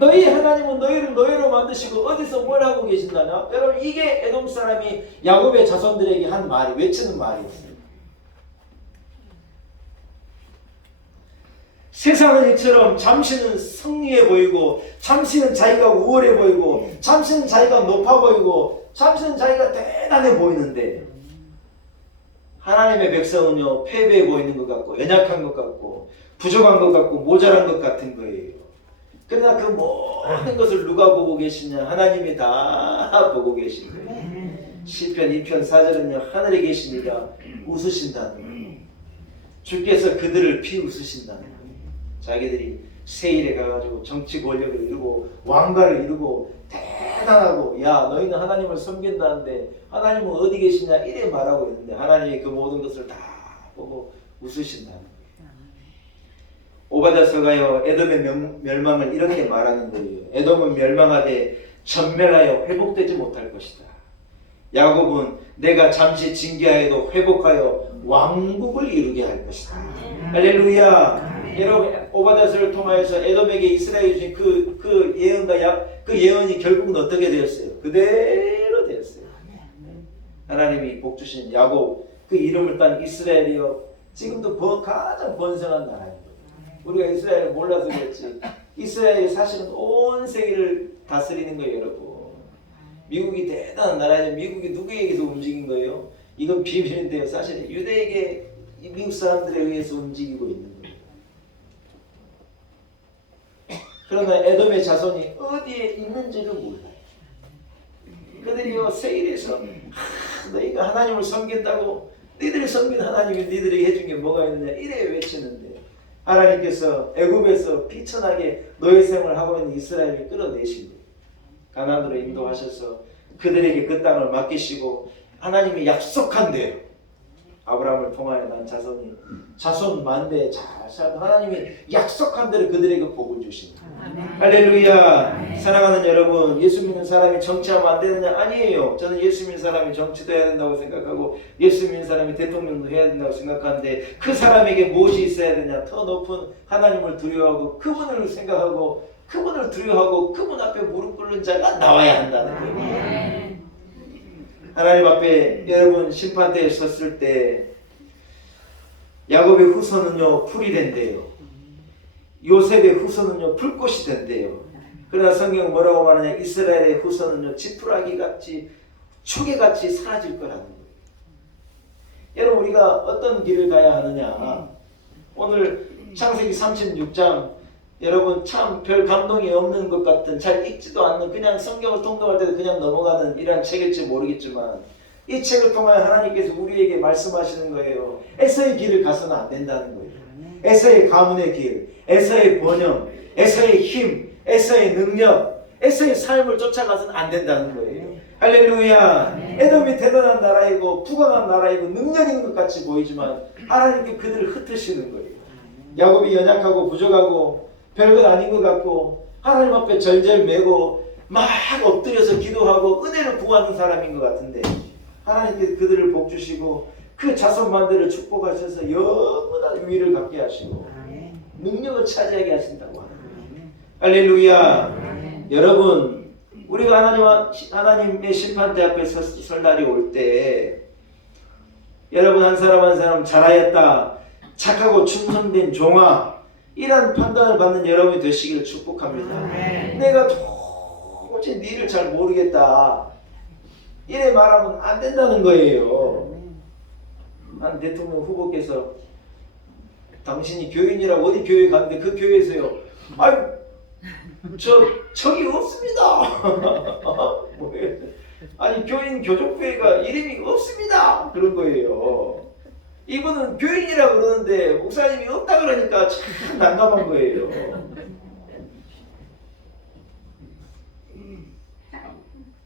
너희 하나님은 너희를 노예로 만드시고 어디서 뭘 하고 계신다냐? 여러분 이게 에돔 사람이 야곱의 자손들에게 한 말이 외치는 말이었어요. 세상은 이처럼 잠시는 승리해 보이고 잠시는 자기가 우월해 보이고 잠시는 자기가 높아 보이고 잠시는 자기가 대단해 보이는데 하나님의 백성은요 패배해 보이는 것 같고 연약한 것 같고 부족한 것 같고 모자란 것 같은 거예요. 그러나 그 모든 것을 누가 보고 계시냐? 하나님이 다 보고 계신 거예요. 시편 2편 4절은요 하늘에 계시니까 웃으신다는 거예요. 주께서 그들을 비웃으신다는 거예요. 자기들이 세일에 가가지고 정치 권력을 이루고 왕가를 이루고 대단하고 야 너희는 하나님을 섬긴다는데 하나님은 어디 계시냐 이래 말하고 있는데 하나님이 그 모든 것을 다 보고 웃으신다는 거예요. 오바댜서가요 에돔의 멸망을 이렇게 말하는 거예요. 에돔은 멸망하되 전멸하여 회복되지 못할 것이다. 야곱은 내가 잠시 징계하여도 회복하여 왕국을 이루게 할 것이다. 할렐루야. 여러분 오바댜서를 통하여서 에돔에게 이스라엘이 주신 그 예언과 그 예언이 결국은 어떻게 되었어요? 그대로 되었어요. 하나님이 복 주신 야곱 그 이름을 딴 이스라엘이요 지금도 가장 번성한 나라입니다. 우리가 이스라엘을 몰라서 그렇지 이스라엘이 사실은 온 세계를 다스리는 거예요. 여러분 미국이 대단한 나라죠. 미국이 누구에게서 움직인 거예요? 이건 비밀인데요. 사실 유대에게 미국 사람들에 의해서 움직이고 있는 거예요. 그러나 에돔의 자손이 어디에 있는지를 몰라요. 그들이요 세일에서 너희가 하나님을 섬긴다고 너희들이 섬긴 하나님이 너희들에게 해준 게 뭐가 있느냐 이래 외치는데 하나님께서 애굽에서 비천하게 노예 생활을 하고 있는 이스라엘을 끌어내신 거예요. 가나안으로 인도하셔서 그들에게 그 땅을 맡기시고 하나님이 약속한 대로 아브라함을 통하여 난 자손 만대에 잘 살고 하나님이 약속한 대로 그들에게 복을 주신다. 할렐루야. 사랑하는 여러분 예수 믿는 사람이 정치하면 안 되느냐? 아니에요. 저는 예수 믿는 사람이 정치도 해야 된다고 생각하고 예수 믿는 사람이 대통령도 해야 된다고 생각하는데 그 사람에게 무엇이 있어야 되냐? 더 높은 하나님을 두려워하고 그분을 생각하고 그분을 두려워하고 그분 앞에 무릎 꿇는 자가 나와야 한다는 거예요. 하나님 앞에 여러분 심판대에 섰을 때 야곱의 후손은요 풀이 된대요. 요셉의 후손은요 불꽃이 된대요. 그러나 성경은 뭐라고 말하냐? 이스라엘의 후손은요 지푸라기같이 초계같이 사라질 거라는 거예요. 여러분 우리가 어떤 길을 가야 하느냐? 오늘 창세기 36장 여러분 참 별 감동이 없는 것 같은 잘 읽지도 않는 그냥 성경을 통독할 때도 그냥 넘어가는 이러한 책일지 모르겠지만 이 책을 통하여 하나님께서 우리에게 말씀하시는 거예요. 에서의 길을 가서는 안 된다는 거예요. 에서의 가문의 길, 에서의 번영, 에서의 힘, 에서의 능력, 에서의 삶을 쫓아가서는 안 된다는 거예요. 할렐루야. 에돔이 대단한 나라이고 부강한 나라이고 능력 있는 것 같이 보이지만 하나님께 그들을 흩으시는 거예요. 야곱이 연약하고 부족하고 별것 아닌 것 같고 하나님 앞에 절절매고 막 엎드려서 기도하고 은혜를 구하는 사람인 것 같은데 하나님께서 그들을 복주시고 그 자손만들을 축복하셔서 영원한 위를 갖게 하시고 능력을 차지하게 하신다고 하는 거예요. 할렐루야. 여러분 우리가 하나님의 심판대 앞에 설 날이 올 때 여러분 한 사람 잘하였다 착하고 충성된 종아 이런 판단을 받는 여러분이 되시기를 축복합니다. 내가 도저히 니를 잘 모르겠다 이래 말하면 안 된다는 거예요. 한 대통령 후보께서 당신이 교인이라고 어디 교회 갔는데 그 교회에서요 저기 없습니다. 아니 교인 교족교회가 이름이 없습니다 그런 거예요. 이분은 교인이라고 그러는데 목사님이 없다 그러니까 참 난감한 거예요.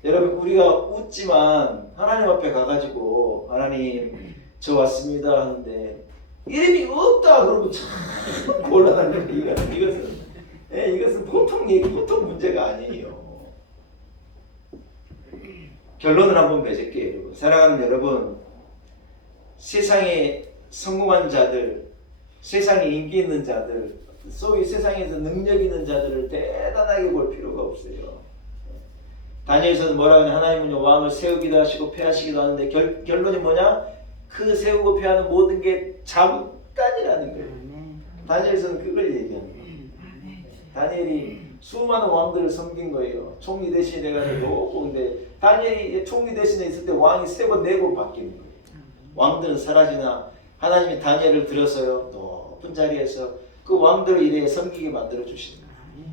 여러분 우리가 웃지만 하나님 앞에 가가지고 하나님 저 왔습니다 하는데 이름이 없다 그러면 참 곤란한 거예요. 이것은 보통 문제가 아니에요. 결론을 한번 맺을게요. 여러분. 사랑하는 여러분 세상에 성공한 자들, 세상에 인기 있는 자들, 소위 세상에서 능력 있는 자들을 대단하게 볼 필요가 없어요. 다니엘서는 뭐라고 하냐? 하나님은 왕을 세우기도 하시고 폐하시기도 하는데 결론이 뭐냐? 그 세우고 폐하는 모든 게 잠깐이라는 거예요. 다니엘서는 그걸 얘기하는 거예요. 다니엘이 수많은 왕들을 섬긴 거예요. 총리 대신에 돼가지고 근데 다니엘이 총리 대신에 있을 때 왕이 3번 4번 바뀌는 거예요. 왕들은 사라지나 하나님이 다니엘을 들어서요 높은 자리에서 그 왕들을 이래 섬기게 만들어 주시는 거예요.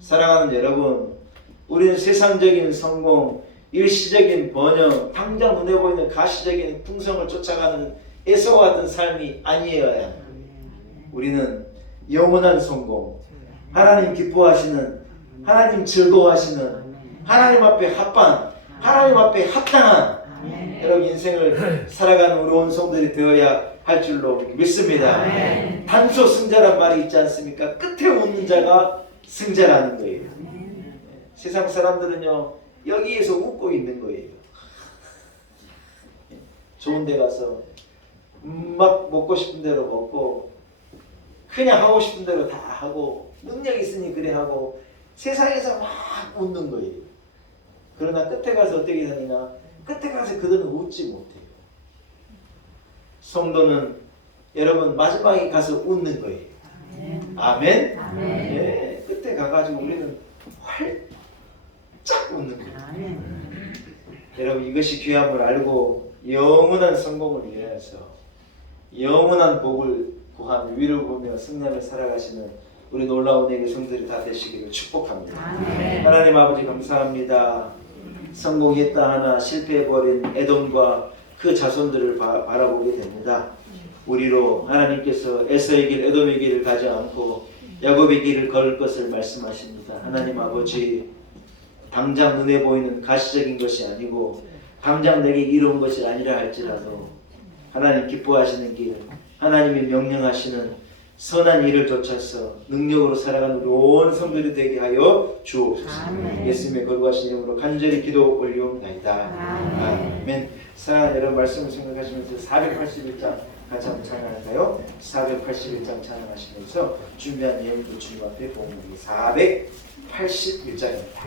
사랑하는 여러분 우리는 세상적인 성공, 일시적인 번영, 당장 눈에 보이는 가시적인 풍성을 쫓아가는 에서와 같은 삶이 아니어야 합니다. 우리는 영원한 성공, 하나님 기뻐하시는, 하나님 즐거워하시는, 하나님 앞에 합한, 하나님 앞에 합당한 여러분 인생을 살아가는 우리 온 성들이 되어야 할 줄로 믿습니다. 아멘. 단소 승자란 말이 있지 않습니까? 끝에 웃는 자가 승자라는 거예요. 세상 사람들은요 여기에서 웃고 있는 거예요. 좋은 데 가서 막 먹고 싶은 대로 먹고 그냥 하고 싶은 대로 다 하고 능력 있으니 그래 하고 세상에서 막 웃는 거예요. 그러나 끝에 가서 어떻게 되느냐? 끝에 가서 그들은 웃지 못해요. 성도는 여러분 마지막에 가서 웃는 거예요. 아멘? 아멘. 예, 끝에 가가지고 우리는 활짝 웃는 거예요. 여러분 이것이 귀함을 알고 영원한 성공을 위해서 영원한 복을 구한 위를 보며 승리하며 살아가시는 우리 놀라운 예배 성도들이 다 되시기를 축복합니다. 아멘. 하나님 아버지 감사합니다. 성공했다 하나 실패해버린 에돔과 그 자손들을 바라보게 됩니다. 우리로 하나님께서 에서의 길, 에돔의 길을 가지 않고 야곱의 길을 걸을 것을 말씀하십니다. 하나님 아버지 당장 눈에 보이는 가시적인 것이 아니고 당장 내게 이루은 것이 아니라 할지라도 하나님 기뻐하시는 길, 하나님이 명령하시는 선한 일을 좇아서 능력으로 살아가는 우리 온 성도들이 되게 하여 주옵소서. 아멘. 예수님의 거룩하신 이름으로 간절히 기도 올리옵나이다. 아멘. 사랑하는 여러분 말씀을 생각하시면서 481장 같이 한번 찬양할까요? 481장 찬양하시면서 준비한 예물도 주님 앞에 봉헌이 481장입니다.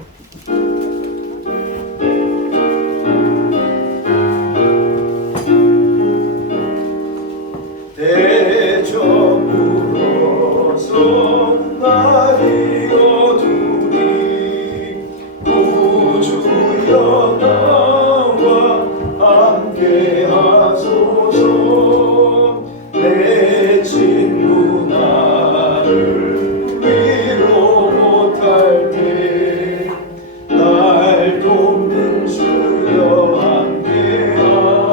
대적으로 성날이여 두리 구주여 나와 함께하소서. 내 친구 나를 위로 못할 때 날 돕는 주여 함께하소서.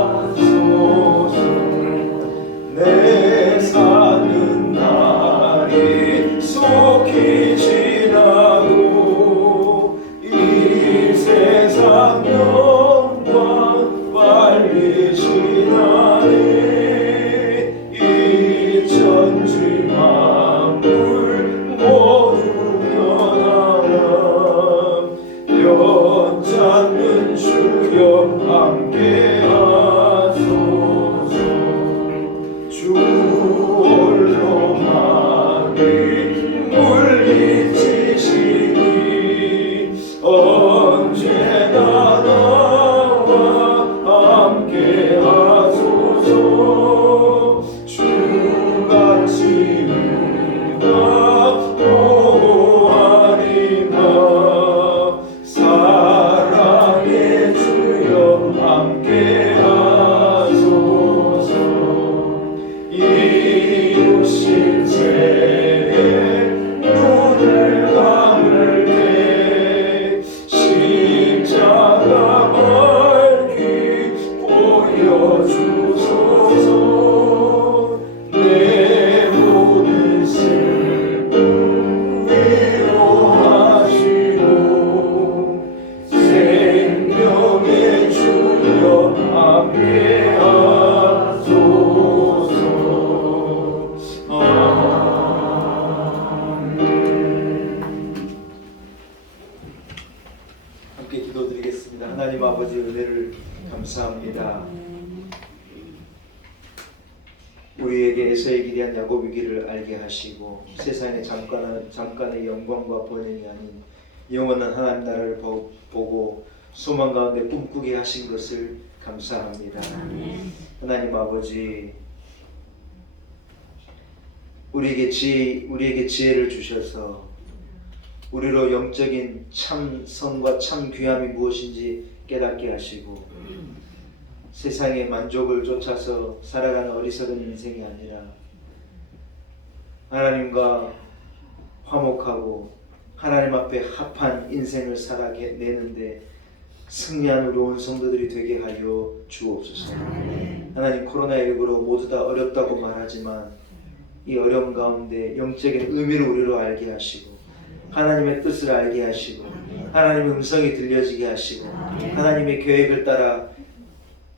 내 사는 날이 속히 지나고 이 세상 영광 빨리 지나네. 이 천지 만물 모두 변하라. 변찮는 주여 함께하소서. 주 홀로만이 물리치시니 언제나 나와 함께하소서. 주같이 누가 보아리마. 사랑의 주여 함께하소서. 이루신 새에 눈을 감을 때 십자가 밝히 보여주소서. 내 모든 슬픔 위로하시고 생명의 주여 함께하소서. 함께 기도드리겠습니다. 하나님 아버지 은혜를 감사합니다. 우리에게 에서의 길이 아닌 야곱의 길을 알게 하시고 세상의 잠깐의 영광과 번영이 아닌 영원한 하나님 나라를 보고 소망 가운데 꿈꾸게 하신 것을 감사합니다. 하나님 아버지 우리에게 지혜를 주셔서 우리로 영적인 참 선과 참 귀함이 무엇인지 깨닫게 하시고 세상의 만족을 쫓아서 살아가는 어리석은 인생이 아니라 하나님과 화목하고 하나님 앞에 합한 인생을 살아내는데 승리한 우리 온 성도들이 되게 하여 주옵소서. 하나님 코로나19로 모두 다 어렵다고 말하지만 이 어려움 가운데 영적인 의미를 우리로 알게 하시고 하나님의 뜻을 알게 하시고 하나님의 음성이 들려지게 하시고 하나님의 계획을 따라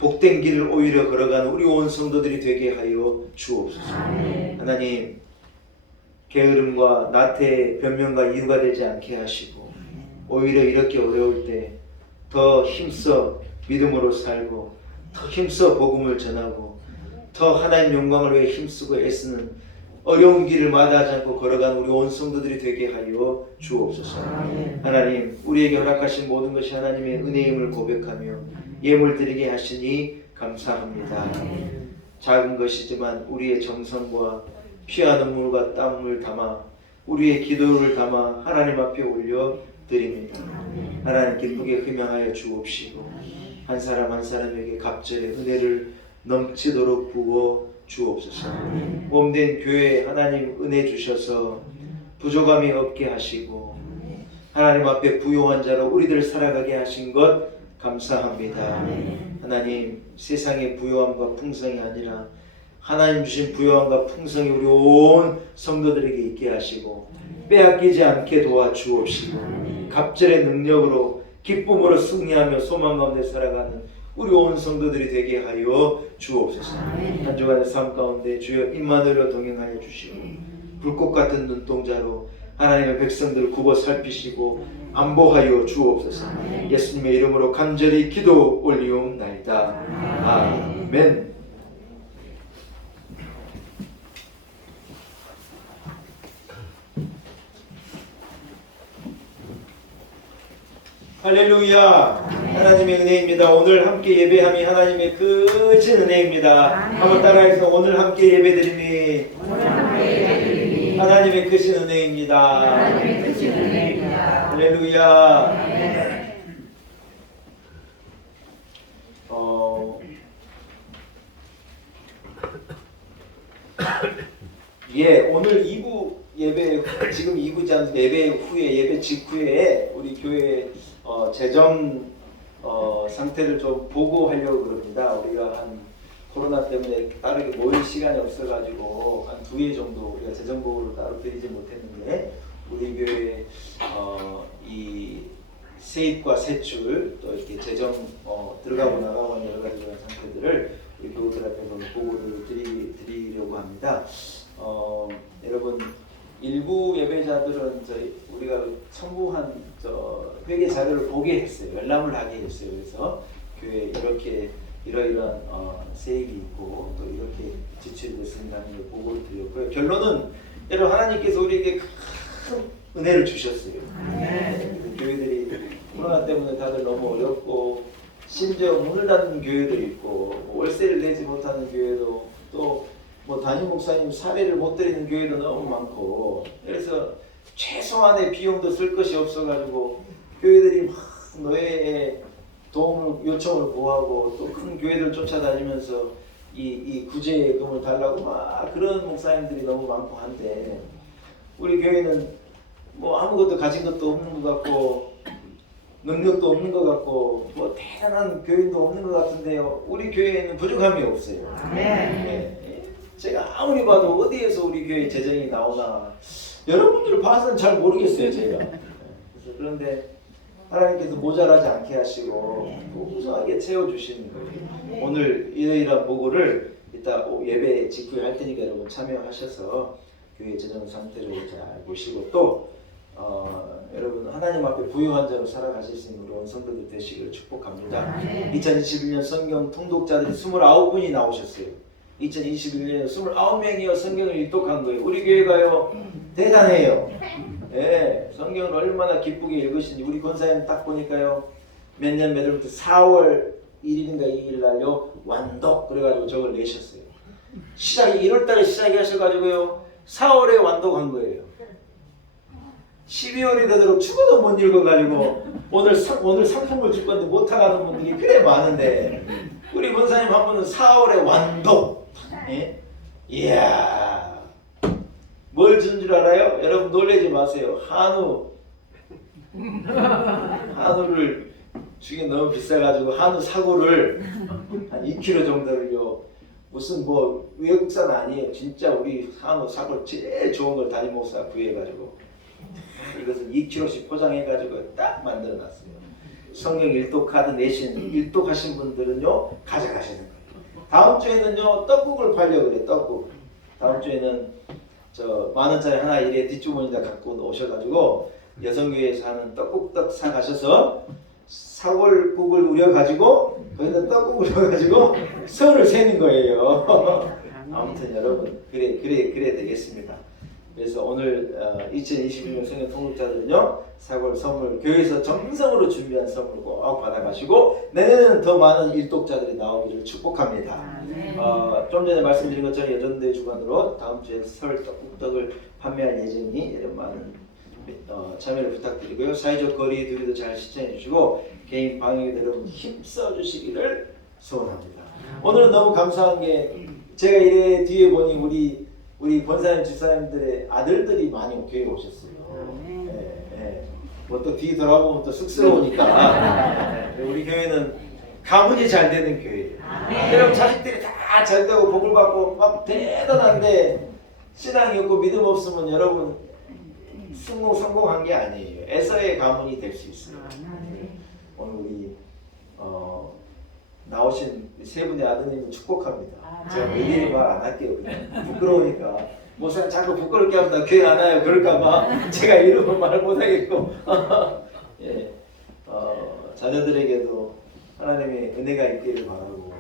복된 길을 오히려 걸어가는 우리 온 성도들이 되게 하여 주옵소서. 하나님, 게으름과 나태의 변명과 이유가 되지 않게 하시고 오히려 이렇게 어려울 때 더 힘써 믿음으로 살고 더 힘써 복음을 전하고 더 하나님 영광을 위해 힘쓰고 애쓰는 어려운 길을 마다하지 않고 걸어가는 우리 온 성도들이 되게 하여 주옵소서. 하나님, 우리에게 허락하신 모든 것이 하나님의 은혜임을 고백하며 예물 드리게 하시니 감사합니다. 작은 것이지만 우리의 정성과 피와 눈물과 땀을 담아 우리의 기도를 담아 하나님 앞에 올려 드립니다. 하나님, 기쁘게 흠양하여 주옵시고 한 사람 한 사람에게 갑절의 은혜를 넘치도록 부어 주옵소서. 몸된 교회에 하나님 은혜 주셔서 부족함이 없게 하시고 하나님 앞에 부요한 자로 우리들 살아가게 하신 것 감사합니다. 하나님, 세상의 부요함과 풍성이 아니라 하나님 주신 부요함과 풍성이 우리 온 성도들에게 있게 하시고 빼앗기지 않게 도와주옵시고 갑절의 능력으로 기쁨으로 승리하며 소망 가운데 살아가는 우리 온 성도들이 되게 하여 주옵소서. 한 주간의 삶 가운데 주여 임마누엘로 동행하여 주시고 불꽃 같은 눈동자로 하나님의 백성들을 굽어 살피시고 안보하여 주옵소서. 예수님의 이름으로 간절히 기도 올리옵나이다. 아멘. 할렐루야. 하나님의 은혜입니다. 오늘 함께 예배함이 하나님의 크신 은혜입니다. 한번 따라해서 오늘 함께 예배드리니 하나님의 크신 은혜입니다. 할렐루야. 오늘 2부 예배, 지금 2부지 않은 예배 후에, 예배 직후에 우리 교회 재정 상태를 좀 보고 하려고 그럽니다. 우리가 한 코로나 때문에 빠르게 모일 시간이 없어가지고 한 2회 정도 우리가 재정 보고를 따로 드리지 못했는데 우리 교회 이 세입과 세출 또 이렇게 재정 들어가고 나가고 하는 여러 가지 상태들을 우리 교우들 앞에서 보고를 드리려고 합니다. 여러분, 일부 예배자들은 우리가 첨부한 회계 자료를 보게 했어요. 열람을 하게 했어요. 그래서 교회에 이렇게 이러이러한 세입이 있고 또 이렇게 지출이 됐습니다 하는 걸 보고를 드렸고요. 결론은 여러분, 하나님께서 우리에게 큰 은혜를 주셨어요. 교회들이 코로나 때문에 다들 너무 어렵고 심지어 문을 닫는 교회도 있고 월세를 내지 못하는 교회도 또 담임 목사님 사례를 못 드리는 교회도 너무 많고 그래서 최소한의 비용도 쓸 것이 없어가지고 교회들이 막 노예의 도움을 요청을 구하고 또 큰 교회들 쫓아다니면서 이 구제금을 달라고 막 그런 목사님들이 너무 많고 한데 우리 교회는 뭐 아무것도 가진 것도 없는 것 같고 능력도 없는 것 같고 뭐 대단한 교인도 없는 것 같은데요. 우리 교회에는 부족함이 없어요. 네. 제가 아무리 봐도 어디에서 우리 교회 재정이 나오나 여러분들 봐서는 잘 모르겠어요, 제가. 그런데 하나님께서 모자라지 않게 하시고 풍성하게 채워주시는 거예요. 오늘 이러이러한 보고를 이따 예배 직후에 할 테니까 여러분 참여하셔서 교회 재정 상태를 잘 보시고 또 여러분 하나님 앞에 부유한 자로 살아가실 수 있는 우리 온 성도들 되시기를 축복합니다. 2021년 성경 통독자들이 29분이 나오셨어요. 2021년에 29명이요 성경을 입독한 거예요. 우리 교회가요 대단해요. 네, 성경을 얼마나 기쁘게 읽으신지 우리 권사님 딱 보니까요 몇 년 몇 월부터 4월 1일인가 2일 날요 완독 그래가지고 저걸 내셨어요. 시작이 1월달에 시작이 하셔가지고요 4월에 완독한 거예요. 12월이 되도록 죽어도 못 읽어가지고 오늘 상품을 줄 건데 못 하가는 분들이 그래 많은데 우리 권사님 한 분은 4월에 완독. 예? 이야, 뭘 준 줄 알아요? 여러분 놀라지 마세요. 한우를 주기 너무 비싸가지고 한우 사고를 한 2kg 정도를요. 무슨 뭐 외국산 아니에요. 진짜 우리 한우 사고 제일 좋은 걸 담임 목사가 구해가지고 이것을 2kg씩 포장해가지고 딱 만들어놨어요. 성령 일독 카드 내신 일독하신 분들은요 가져가시는 거예요. 다음 주에는요 떡국을 팔려고 그래. 떡국. 다음 주에는 저 10,000원짜리 하나 이래 뒷주머니에다 갖고 오셔가지고 여성교회에서 하는 떡국떡 사 가셔서 사골국을 우려가지고 거기다 떡국을 넣어가지고 설을 세는 거예요. 아무튼 여러분 그래 되겠습니다. 그래서 오늘 2021년 성령 통독자들은요 사골 선물 교회에서 정성으로 준비한 선물 꼭 받아가시고 내년에는 더 많은 일독자들이 나오기를 축복합니다. 좀 전에 말씀드린 것처럼 여전대 주관으로 다음 주에 설 떡국떡을 판매할 예정이 이런 많은 참여를 부탁드리고요. 사회적 거리 두기도 잘 실천해 주시고 개인 방역에 여러분 힘써 주시기를 소원합니다. 오늘은 너무 감사한 게 제가 이래 뒤에 보니 우리 권사님 집사님들의 아들들이 많이 교회에 오셨어요. 뭐 또 뒤 돌아보면 또 쑥스러우니까 우리 교회는 가문이 잘 되는 교회예요. 여러분 자식들이 다 잘 되고 복을 받고 막 대단한데 신앙이 없고 믿음 없으면 여러분 성공한 게 아니에요. 에서의 가문이 될 수 있어요. 오늘 우리 나오신 세 분의 아드님을 축복합니다. 제가 미리 말 안 할게요. 그냥 부끄러우니까 목사님 자꾸 부끄럽게 합니다. 교회 안 와요. 그럴까봐 제가 이름은 말 못하겠고 예, 자녀들에게도 하나님의 은혜가 있기를 바라고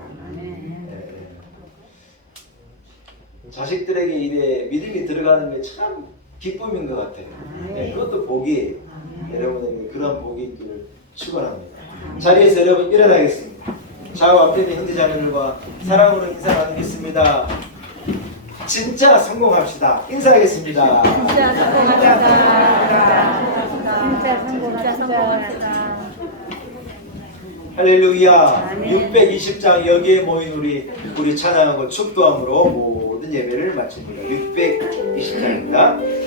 자식들에게 이래 믿음이 들어가는 게 참 기쁨인 것 같아요. 그것도 복이에요. 여러분에게 그런 복이 있기를 축원합니다. 자리에서 여러분 일어나겠습니다. 좌우 앞에 있는 형제자매들과 사랑으로 인사 나누겠습니다. 진짜 성공합시다. 인사하겠습니다. 진짜 성공합시다. 진짜 성공합시다. 할렐루야. 620장 여기에 모인 우리 찬양하고 축도함으로 모든 예배를 마칩니다. 620장입니다.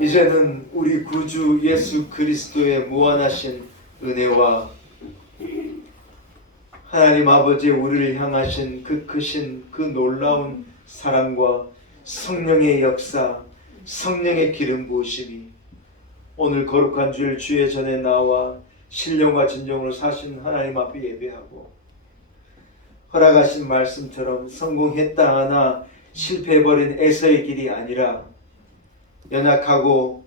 이제는 우리 구주 예수 그리스도의 무한하신 은혜와 하나님 아버지의 우리를 향하신 그 크신 그 놀라운 사랑과 성령의 역사, 성령의 기름 부으심이 오늘 거룩한 주일 주의 전에 나와 신령과 진정으로 사신 하나님 앞에 예배하고 허락하신 말씀처럼 성공했다 하나 실패해버린 에서의 길이 아니라 연약하고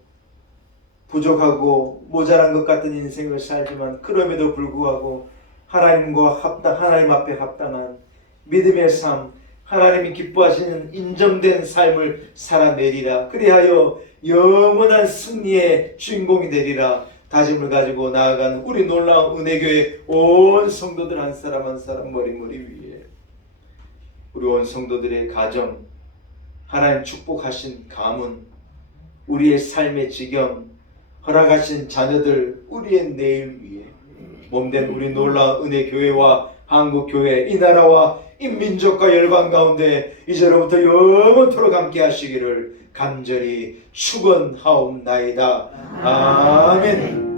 부족하고 모자란 것 같은 인생을 살지만 그럼에도 불구하고 하나님 앞에 합당한 믿음의 삶, 하나님이 기뻐하시는 인정된 삶을 살아내리라. 그리하여 영원한 승리의 주인공이 되리라. 다짐을 가지고 나아가는 우리 놀라운 은혜교회 온 성도들 한 사람 한 사람 머리 위에 우리 온 성도들의 가정, 하나님 축복하신 가문, 우리의 삶의 지경, 허락하신 자녀들, 우리의 내일 위에 몸된 우리 놀라운 은혜교회와 한국교회, 이 나라와 이 민족과 열방 가운데 이제로부터 영원토록 함께 하시기를 간절히 축원하옵나이다. 아멘.